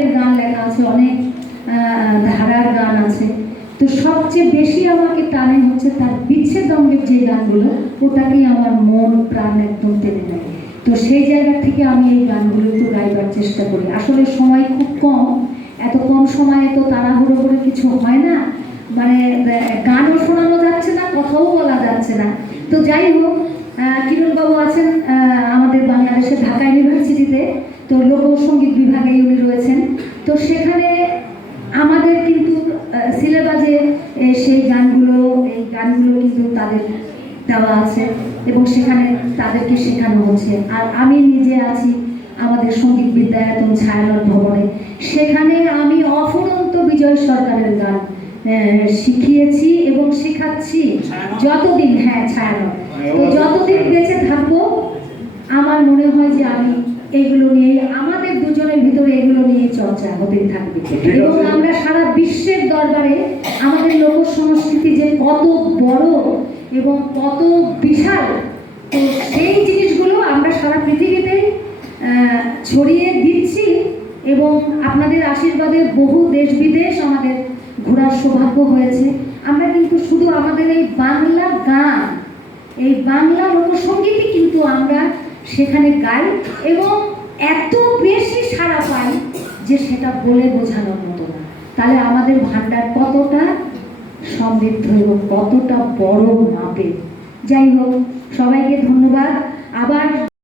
ধরনের গান লেখা আছে, অনেক ধারার গান আছে। তো সবচেয়ে বেশি আমাকে টানে হচ্ছে তার বিচ্ছেদ অঙ্গের যে গানগুলো, ওটাকেই আমার মন প্রাণ একদম টেনে নেয়। তো সেই জায়গা থেকে আমি এই গানগুলো একটু গাইবার চেষ্টা করি। আসলে সময় খুব কম, এত কম সময়ে তো তাড়াহুড়ো করে কিছু হয় না, মানে গানও শোনানো যাচ্ছে না, কথাও বলা যাচ্ছে না। তো যাই হোক, কিরণবাবু আছেন আমাদের বাংলাদেশের ঢাকা ইউনিভার্সিটিতে, তো লোকসঙ্গীত বিভাগে উনি রয়েছেন। তো সেখানে আমাদের কিন্তু সিলেবাসে সেই গানগুলো, এই গানগুলো কিন্তু তাদের দেওয়া আছে এবং সেখানে তাদেরকে শেখানো হচ্ছে। আর আমি নিজে আছি আমাদের সঙ্গীত বিদ্যায়তন ছায়ানট ভবনে, সেখানে আমি অফুরন্ত বিজয় সরকারের গান শিখিয়েছি এবং শেখাচ্ছি যতদিন, হ্যাঁ ছায়ানট। তো যতদিন বেঁচে থাকবো আমার মনে হয় যে আমি এগুলো নিয়ে, আমাদের দুজনের ভিতরে এগুলো নিয়ে চর্চা হতেই থাকবে এবং আমরা সারা বিশ্বের দরবারে আমাদের লোক সংস্কৃতি যে কত বড় এবং কত বিশাল, তো সেই জিনিসগুলো আমরা সারা পৃথিবীতে ছড়িয়ে দিচ্ছি এবং আপনাদের আশীর্বাদে বহু দেশ বিদেশ আমাদের ঘোরার সৌভাগ্য হয়েছে। আমরা কিন্তু শুধু আমাদের এই বাংলা গান, এই বাংলা লোকসঙ্গীতই কিন্তু আমরা সেখানে গাই এবং এত বেশি সাড়া পাই যে সেটা বলে বোঝানোর মতো না। তাহলে আমাদের ভান্ডার কতটা সমৃদ্ধ এবং কতটা বড় মাপে। যাই হোক, সবাইকে ধন্যবাদ। আবার